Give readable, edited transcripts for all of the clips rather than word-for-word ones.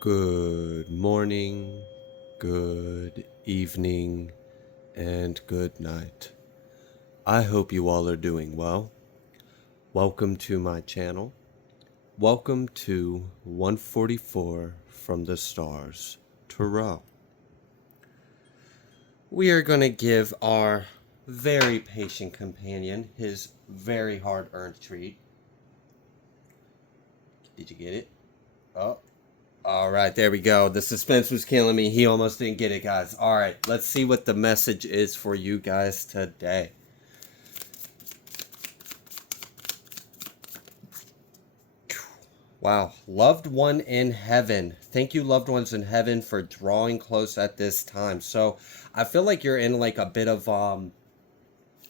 Good morning, good evening, and good night. I hope you all are doing well. Welcome to my channel. Welcome to 144 from the Stars, Tarot. We are going to give our very patient companion his very hard earned treat. Did you get it? Oh, all right, there we go. The suspense was killing me. He almost didn't get it, guys. All right, let's see what the message is for you guys today. Wow, loved one in heaven. Thank you, loved ones in heaven, for drawing close at this time. So I feel like you're in like a bit of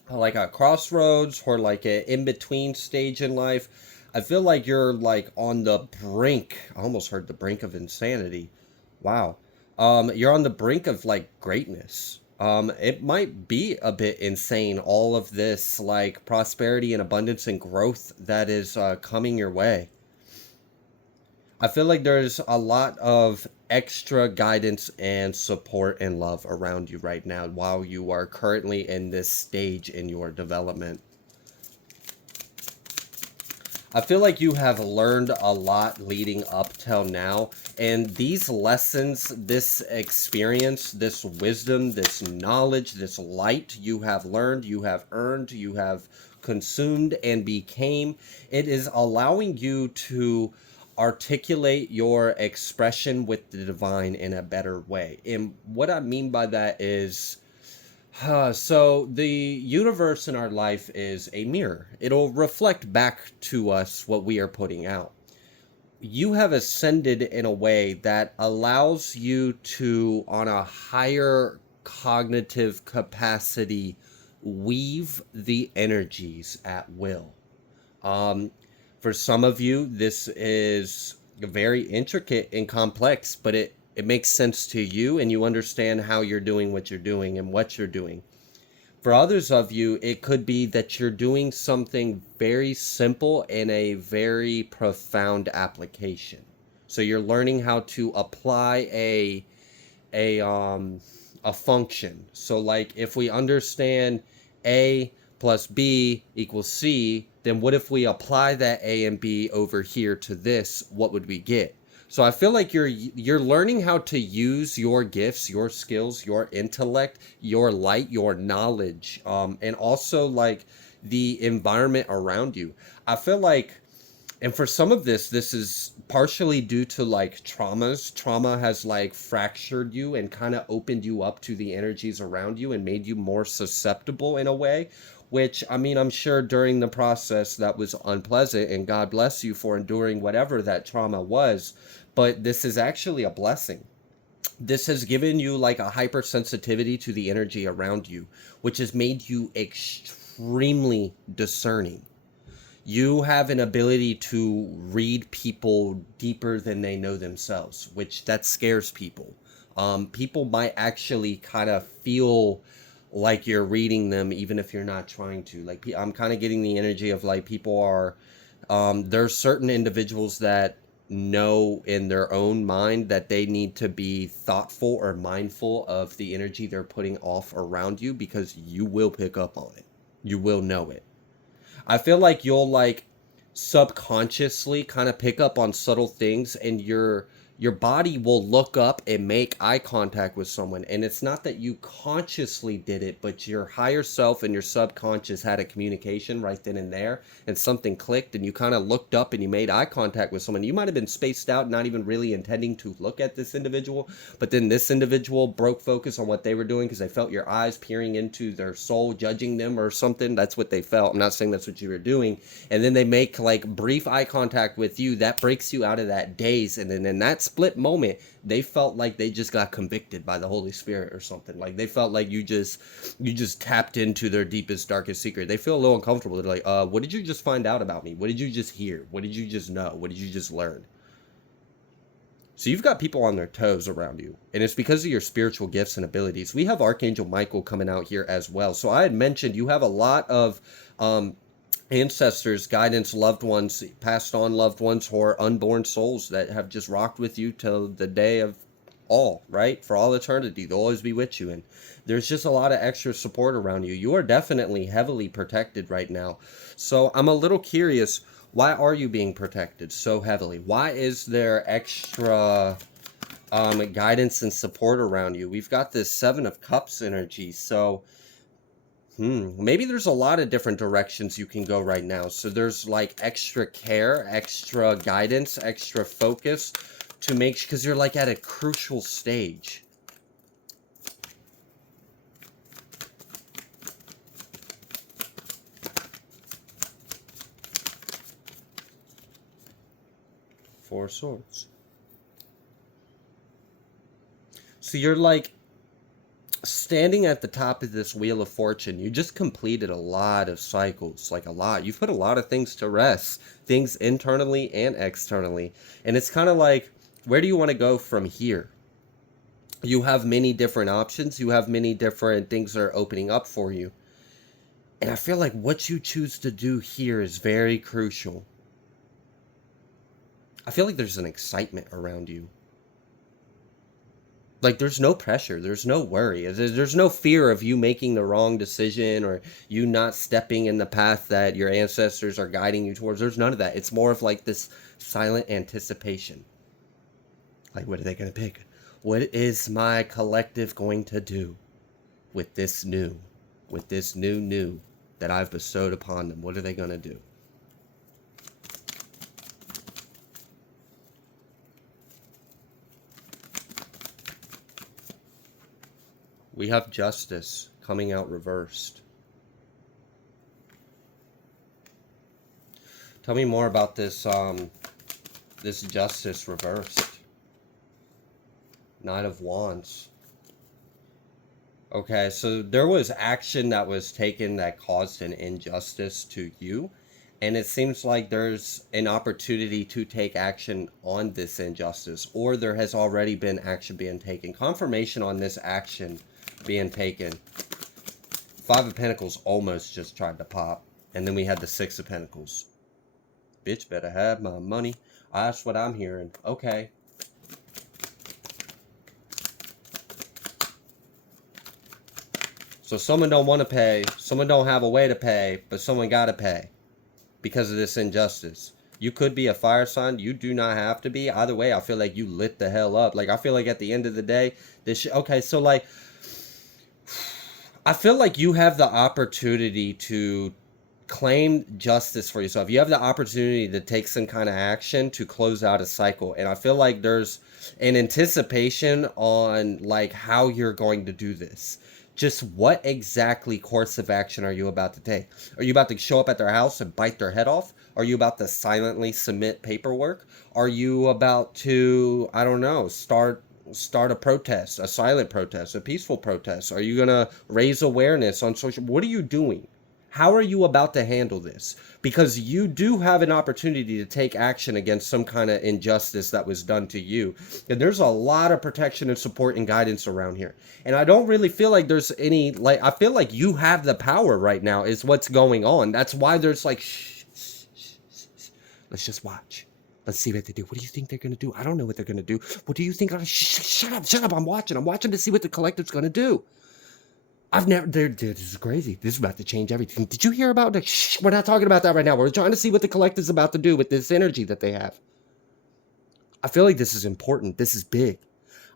like a crossroads or like an in-between stage in life. I feel like you're like on the brink. I almost heard the brink of insanity. Wow. You're on the brink of like greatness. It might be a bit insane, all of this like prosperity and abundance and growth that is coming your way. I feel like there's a lot of extra guidance and support and love around you right now while you are currently in this stage in your development. I feel like you have learned a lot leading up till now, and these lessons, this experience, this wisdom, this knowledge, this light you have learned, you have earned, you have consumed and became, it is allowing you to articulate your expression with the divine in a better way. And what I mean by that is, so the universe in our life is a mirror. It'll reflect back to us what we are putting out. You have ascended in a way that allows you to, on a higher cognitive capacity, weave the energies at will. Um, for some of you, this is very intricate and complex, but it makes sense to you and you understand how you're doing what you're doing and what you're doing. For others of you, it could be that you're doing something very simple in a very profound application. So you're learning how to apply a um a function. So like if we understand A plus B equals C, then what if we apply that A and B over here to this? What would we get? So I feel like you're learning how to use your gifts, your skills, your intellect, your light, your knowledge, and also like the environment around you. I feel like, and for some of this is partially due to like traumas. Trauma has like fractured you and kind of opened you up to the energies around you and made you more susceptible in a way, which I mean, I'm sure during the process that was unpleasant, and God bless you for enduring whatever that trauma was. But this is actually a blessing. This has given you like a hypersensitivity to the energy around you, which has made you extremely discerning. You have an ability to read people deeper than they know themselves, which that scares people. People might actually kind of feel like you're reading them even if you're not trying to. Like I'm kind of getting the energy of like people are there's certain individuals that know in their own mind that they need to be thoughtful or mindful of the energy they're putting off around you, because you will pick up on it. You will know it. I feel like you'll like subconsciously kind of pick up on subtle things, and your body will look up and make eye contact with someone, and it's not that you consciously did it, but your higher self and your subconscious had a communication right then and there, and something clicked and you kind of looked up and you made eye contact with someone. You might have been spaced out, not even really intending to look at this individual, but then this individual broke focus on what they were doing because they felt your eyes peering into their soul, judging them or something. That's what they felt. I'm not saying that's what you were doing. And then they make like brief eye contact with you. That breaks you out of that daze, and then in that split moment, they felt like they just got convicted by the Holy Spirit or something. Like they felt like you just tapped into their deepest, darkest secret. They feel a little uncomfortable. They're like, what did you just find out about me? What did you just hear? What did you just know? What did you just learn? So you've got people on their toes around you, and it's because of your spiritual gifts and abilities. We have Archangel Michael coming out here as well. So I had mentioned you have a lot of ancestors, guidance, loved ones, passed on loved ones, or unborn souls that have just rocked with you till the day of all, right? For all eternity. They'll always be with you. And there's just a lot of extra support around you. You are definitely heavily protected right now. So I'm a little curious, why are you being protected so heavily? Why is there extra guidance and support around you? We've got this Seven of Cups energy. So maybe there's a lot of different directions you can go right now. So there's like extra care, extra guidance, extra focus to make, because you're like at a crucial stage. Four of Swords. So you're like standing at the top of this Wheel of Fortune. You just completed a lot of cycles, like a lot. You've put a lot of things to rest, things internally and externally. And it's kind of like, where do you want to go from here? You have many different options. You have many different things that are opening up for you. And I feel like what you choose to do here is very crucial. I feel like there's an excitement around you. Like there's no pressure, there's no worry, there's no fear of you making the wrong decision or you not stepping in the path that your ancestors are guiding you towards. There's none of that. It's more of like this silent anticipation. Like, what are they going to pick? What is my collective going to do with this new that I've bestowed upon them? What are they going to do? We have Justice coming out reversed. Tell me more about this this Justice reversed. Knight of Wands. Okay, so there was action that was taken that caused an injustice to you. And it seems like there's an opportunity to take action on this injustice. Or there has already been action being taken. Confirmation on this action being taken. Five of Pentacles almost just tried to pop. And then we had the Six of Pentacles. Bitch better have my money. That's what I'm hearing. Okay. So someone don't want to pay. Someone don't have a way to pay. But someone got to pay. Because of this injustice. You could be a fire sign. You do not have to be. Either way, I feel like you lit the hell up. Like, I feel like at the end of the day, this okay, so like, I feel like you have the opportunity to claim justice for yourself. You have the opportunity to take some kind of action to close out a cycle. And I feel like there's an anticipation on like how you're going to do this. Just what exactly course of action are you about to take? Are you about to show up at their house and bite their head off? Are you about to silently submit paperwork? Are you about to, I don't know, start a protest, a silent protest, a peaceful protest? Are you going to raise awareness on social? What are you doing? How are you about to handle this? Because you do have an opportunity to take action against some kind of injustice that was done to you. And there's a lot of protection and support and guidance around here. And I don't really feel like there's any, like, I feel like you have the power right now is what's going on. That's why there's like, shh, shh, shh, shh, shh. Let's just watch. Let's see what they do. What do you think they're going to do? I don't know what they're going to do. What do you think? Shut up. I'm watching to see what the collective's going to do. I've never, dude, this is crazy. This is about to change everything. Did you hear about it? Shh, we're not talking about that right now. We're trying to see what the collective's about to do with this energy that they have. I feel like this is important. This is big.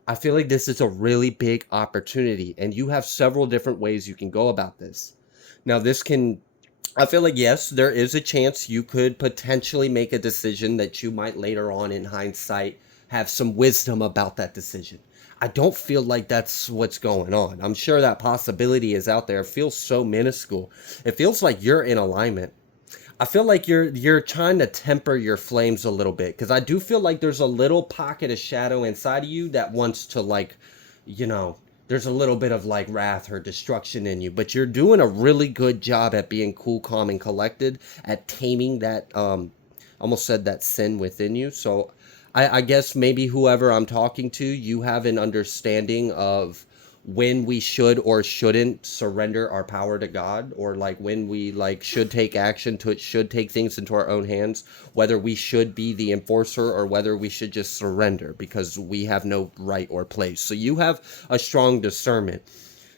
I feel like this is a really big opportunity, and you have several different ways you can go about this. Now, I feel like, yes, there is a chance you could potentially make a decision that you might later on in hindsight have some wisdom about that decision. I don't feel like that's what's going on. I'm sure that possibility is out there. It feels so minuscule. It feels like you're in alignment. I feel like you're trying to temper your flames a little bit, because I do feel like there's a little pocket of shadow inside of you that wants to, like, you know, there's a little bit of like wrath or destruction in you, but you're doing a really good job at being cool, calm, and collected, at taming that almost said that sin within you. So I guess maybe whoever I'm talking to, you have an understanding of when we should or shouldn't surrender our power to God, or like when we like should take action to it, should take things into our own hands, whether we should be the enforcer or whether we should just surrender because we have no right or place. So you have a strong discernment.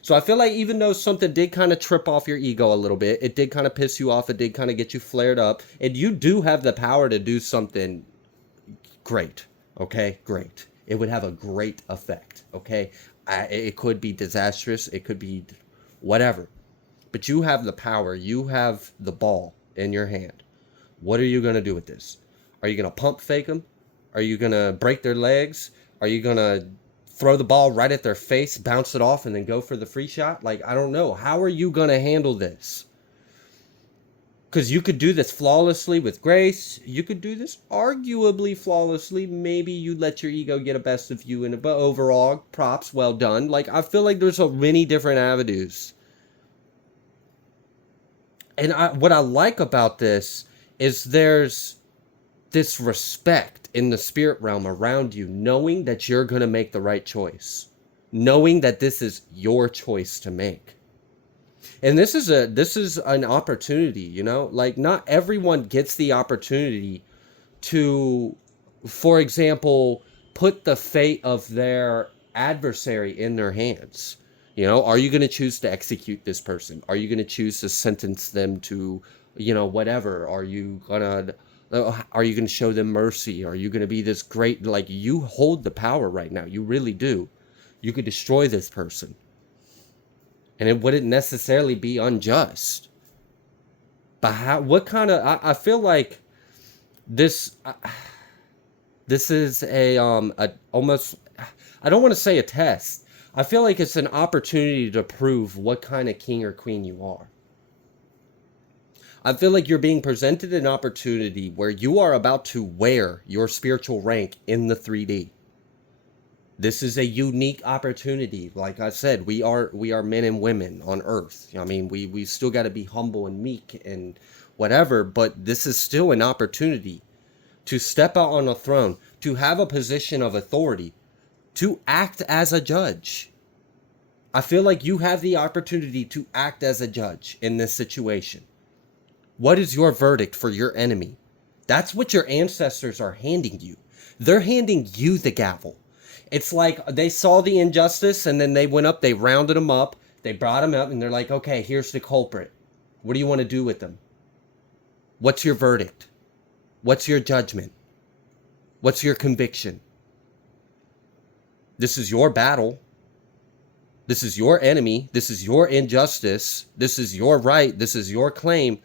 So I feel like even though something did kind of trip off your ego a little bit, it did kind of piss you off, it did kind of get you flared up, and you do have the power to do something great. Okay, great. It would have a great effect. Okay, it could be disastrous, it could be whatever, but you have the power, you have the ball in your hand. What are you going to do with this? Are you going to pump fake them? Are you going to break their legs? Are you going to throw the ball right at their face, bounce it off, and then go for the free shot? Like, I don't know. How are you going to handle this? Because you could do this flawlessly with grace. You could do this arguably flawlessly. Maybe you let your ego get a best of you, but overall, props, well done. Like, I feel like there's so many different avenues. And what I like about this is there's this respect in the spirit realm around you, knowing that you're going to make the right choice, knowing that this is your choice to make. And this is an opportunity, you know, like not everyone gets the opportunity to, for example, put the fate of their adversary in their hands. You know, are you going to choose to execute this person? Are you going to choose to sentence them to, you know, whatever? Are you going to show them mercy? Are you going to be this great, like, you hold the power right now. You really do. You could destroy this person. And it wouldn't necessarily be unjust. But how, what kind of, I feel like this, this is a almost, I don't want to say a test. I feel like it's an opportunity to prove what kind of king or queen you are. I feel like you're being presented an opportunity where you are about to wear your spiritual rank in the 3D. This is a unique opportunity. Like I said, we are men and women on earth. I mean, we still got to be humble and meek and whatever, but this is still an opportunity to step out on a throne, to have a position of authority, to act as a judge. I feel like you have the opportunity to act as a judge in this situation. What is your verdict for your enemy? That's what your ancestors are handing you. They're handing you the gavel. It's like they saw the injustice and then they went up, they rounded them up, they brought them up, and they're like, okay, here's the culprit. What do you want to do with them? What's your verdict? What's your judgment? What's your conviction? This is your battle. This is your enemy. This is your injustice. This is your right. This is your claim.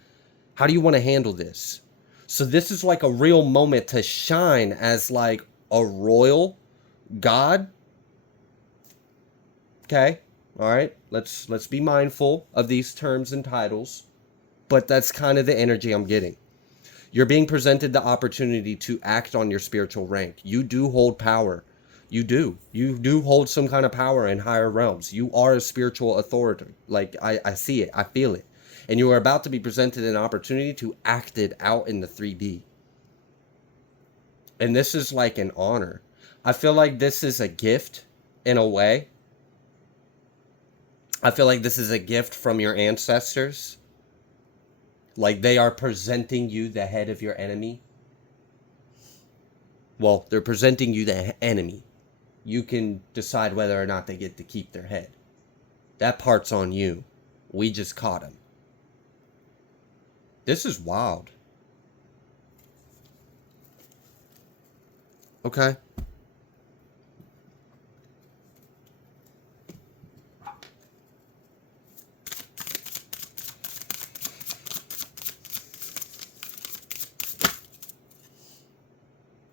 How do you want to handle this? So this is like a real moment to shine as like a royal God. Okay. All right. Let's be mindful of these terms and titles. But that's kind of the energy I'm getting. You're being presented the opportunity to act on your spiritual rank. You do hold power. You do. You do hold some kind of power in higher realms. You are a spiritual authority. Like, I see it. I feel it. And you are about to be presented an opportunity to act it out in the 3D. And this is like an honor. I feel like this is a gift in a way. I feel like this is a gift from your ancestors. Like they are presenting you the head of your enemy. Well, they're presenting you the enemy. You can decide whether or not they get to keep their head. That part's on you. We just caught him. This is wild. Okay.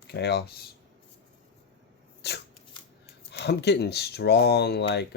Chaos. I'm getting strong, like,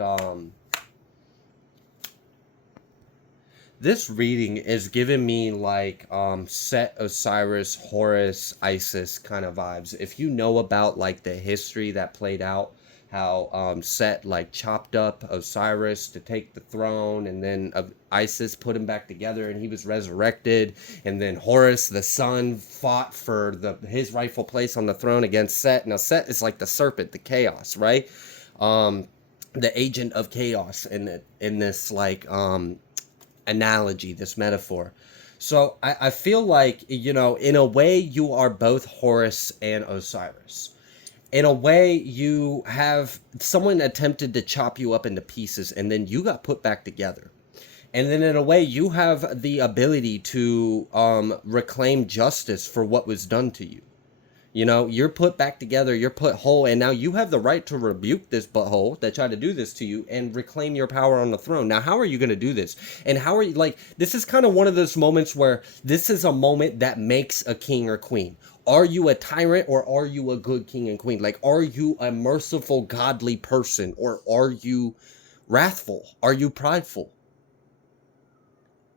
this reading is giving me, like, Set, Osiris, Horus, Isis kind of vibes. If you know about, like, the history that played out, how, Set, like, chopped up Osiris to take the throne, and then Isis put him back together, and he was resurrected, and then Horus, the son, fought for his rightful place on the throne against Set. Now, Set is like the serpent, the chaos, right? the agent of chaos in this like analogy, this metaphor. So I feel like, you know, in a way you are both Horus and Osiris. In a way, you have someone attempted to chop you up into pieces and then you got put back together. And then in a way, you have the ability to reclaim justice for what was done to you. You know, you're put back together, you're put whole, and now you have the right to rebuke this butthole that tried to do this to you and reclaim your power on the throne. Now, how are you going to do this? And how are you, like, this is kind of one of those moments where this is a moment that makes a king or queen. Are you a tyrant or are you a good king and queen? Like, are you a merciful, godly person or are you wrathful? Are you prideful?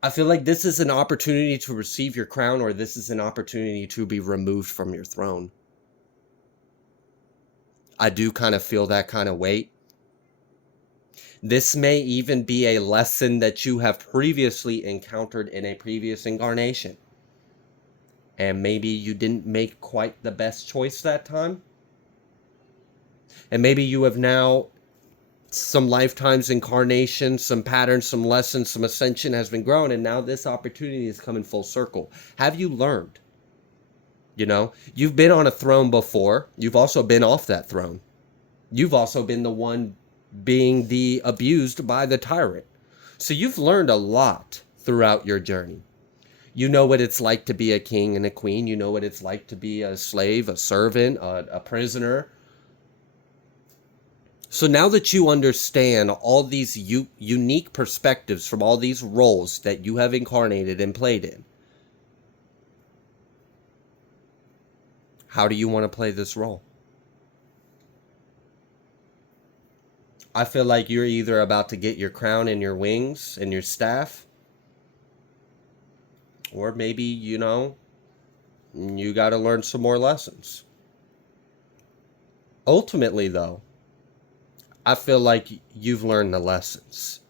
I feel like this is an opportunity to receive your crown, or this is an opportunity to be removed from your throne. I do kind of feel that kind of weight. This may even be a lesson that you have previously encountered in a previous incarnation. And maybe you didn't make quite the best choice that time. And maybe you have now some lifetimes incarnation, some patterns, some lessons, some ascension has been grown, and now this opportunity is coming full circle. Have you learned? You know, you've been on a throne before. You've also been off that throne. You've also been the one being the abused by the tyrant. So you've learned a lot throughout your journey. You know what it's like to be a king and a queen. You know what it's like to be a slave, a servant, a prisoner. So now that you understand all these unique perspectives from all these roles that you have incarnated and played in, how do you want to play this role? I feel like you're either about to get your crown and your wings and your staff, or maybe, you know, you got to learn some more lessons. Ultimately, though, I feel like you've learned the lessons.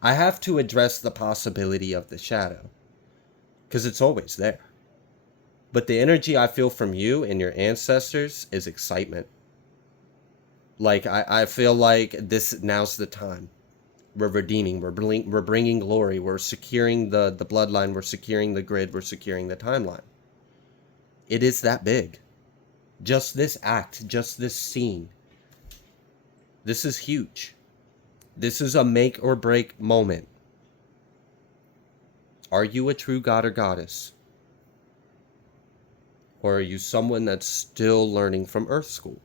I have to address the possibility of the shadow, because it's always there. But the energy I feel from you and your ancestors is excitement. Like, I feel like now's the time. We're redeeming, we're bringing glory, we're securing the bloodline, we're securing the grid, we're securing the timeline. It is that big. Just this act, just this scene. This is huge. This is a make or break moment. Are you a true god or goddess? Or are you someone that's still learning from Earth School?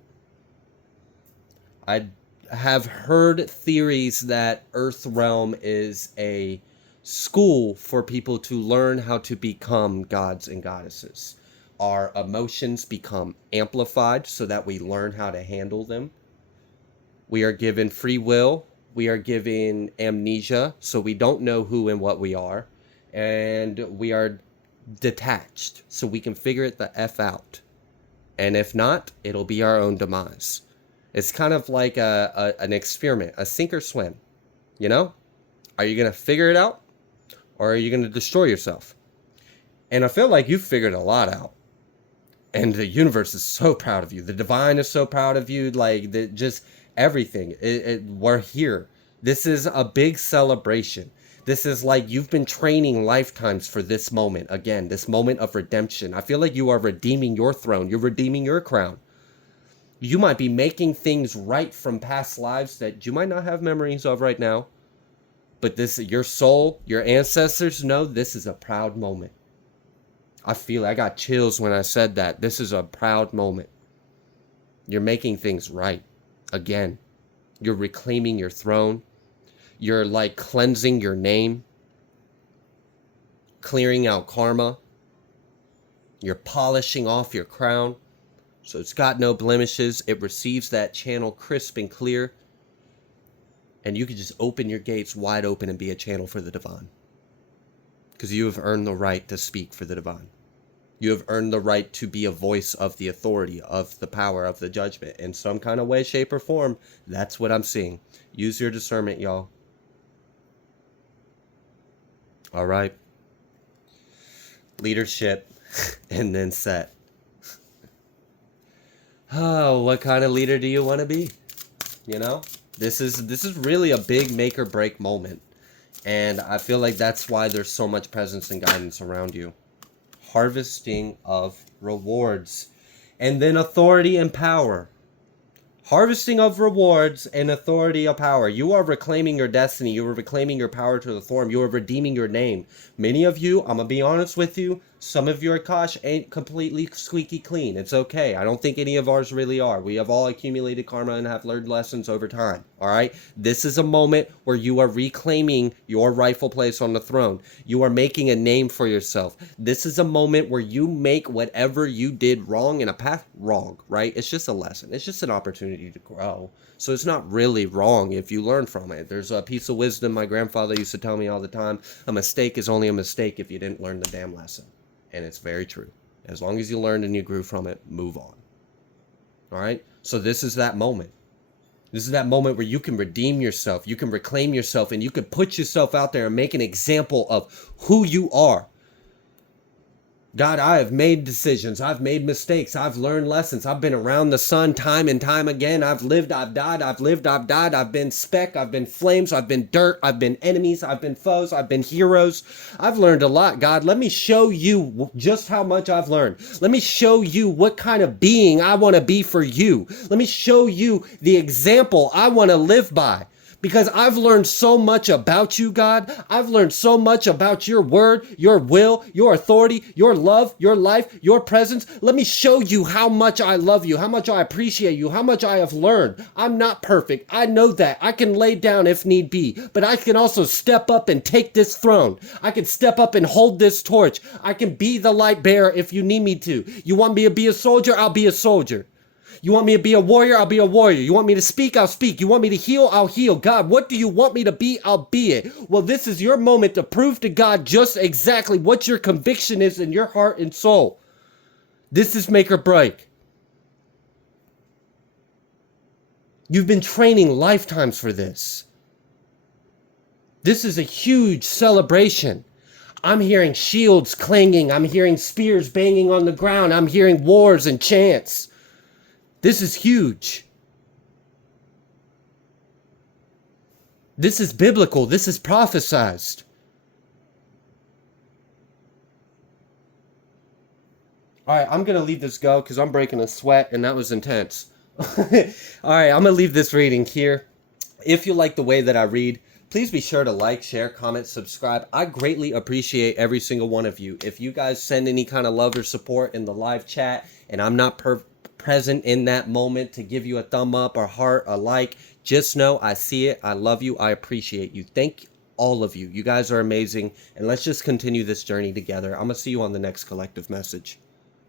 I have heard theories that Earth Realm is a school for people to learn how to become gods and goddesses. Our emotions become amplified so that we learn how to handle them. We are given free will. We are given amnesia, so we don't know who and what we are. And we are detached, so we can figure it the F out. And if not, it'll be our own demise. It's kind of like an experiment, a sink or swim. You know? Are you going to figure it out? Or are you going to destroy yourself? And I feel like you've figured a lot out. And the universe is so proud of you. The divine is so proud of you. Like, just everything. We're here. This is a big celebration. This is like you've been training lifetimes for this moment. Again, this moment of redemption. I feel like you are redeeming your throne. You're redeeming your crown. You might be making things right from past lives that you might not have memories of right now. But this, your soul, your ancestors know this is a proud moment. I feel I got chills when I said that. This is a proud moment. You're making things right. Again, you're reclaiming your throne. You're like cleansing your name, clearing out karma. You're polishing off your crown so it's got no blemishes. It receives that channel crisp and clear. And you can just open your gates wide open and be a channel for the divine. Because you have earned the right to speak for the divine. You have earned the right to be a voice of the authority, of the power, of the judgment. In some kind of way, shape, or form, that's what I'm seeing. Use your discernment, y'all. All right. Leadership, and then set. Oh, what kind of leader do you want to be? You know? This is really a big make or break moment. And I feel like that's why there's so much presence and guidance around you. Harvesting of rewards. And then authority and power. Harvesting of rewards and authority of power. You are reclaiming your destiny. You are reclaiming your power to the form. You are redeeming your name. Many of you, I'm going to be honest with you, some of your Akash ain't completely squeaky clean. It's okay. I don't think any of ours really are. We have all accumulated karma and have learned lessons over time. All right? This is a moment where you are reclaiming your rightful place on the throne. You are making a name for yourself. This is a moment where you make whatever you did wrong in a path wrong, right? It's just a lesson. It's just an opportunity to grow. So it's not really wrong if you learn from it. There's a piece of wisdom my grandfather used to tell me all the time. A mistake is only a mistake if you didn't learn the damn lesson. And it's very true. As long as you learned and you grew from it, move on. All right? So this is that moment. This is that moment where you can redeem yourself. You can reclaim yourself and you can put yourself out there and make an example of who you are. God, I have made decisions. I've made mistakes. I've learned lessons. I've been around the sun time and time again. I've lived, I've died. I've lived, I've died. I've been speck. I've been flames. I've been dirt. I've been enemies. I've been foes. I've been heroes. I've learned a lot, God. Let me show you just how much I've learned. Let me show you what kind of being I want to be for you. Let me show you the example I want to live by. Because I've learned so much about you, God. I've learned so much about your word, your will, your authority, your love, your life, your presence. Let me show you how much I love you, how much I appreciate you, how much I have learned. I'm not perfect. I know that. I can lay down if need be, but I can also step up and take this throne. I can step up and hold this torch. I can be the light bearer if you need me to. You want me to be a soldier? I'll be a soldier. You want me to be a warrior? I'll be a warrior. You want me to speak? I'll speak. You want me to heal? I'll heal. God, what do you want me to be? I'll be it. Well, this is your moment to prove to God just exactly what your conviction is in your heart and soul. This is make or break. You've been training lifetimes for this. This is a huge celebration. I'm hearing shields clanging. I'm hearing spears banging on the ground. I'm hearing wars and chants. This is huge. This is biblical. This is prophesized. All right, I'm going to leave this go because I'm breaking a sweat and that was intense. All right, I'm going to leave this reading here. If you like the way that I read, please be sure to like, share, comment, subscribe. I greatly appreciate every single one of you. If you guys send any kind of love or support in the live chat and I'm not present in that moment to give you a thumb up or heart, a like, just know I see it. I love you. I appreciate you. Thank all of you. You guys are amazing. And let's just continue this journey together. I'm going to see you on the next collective message.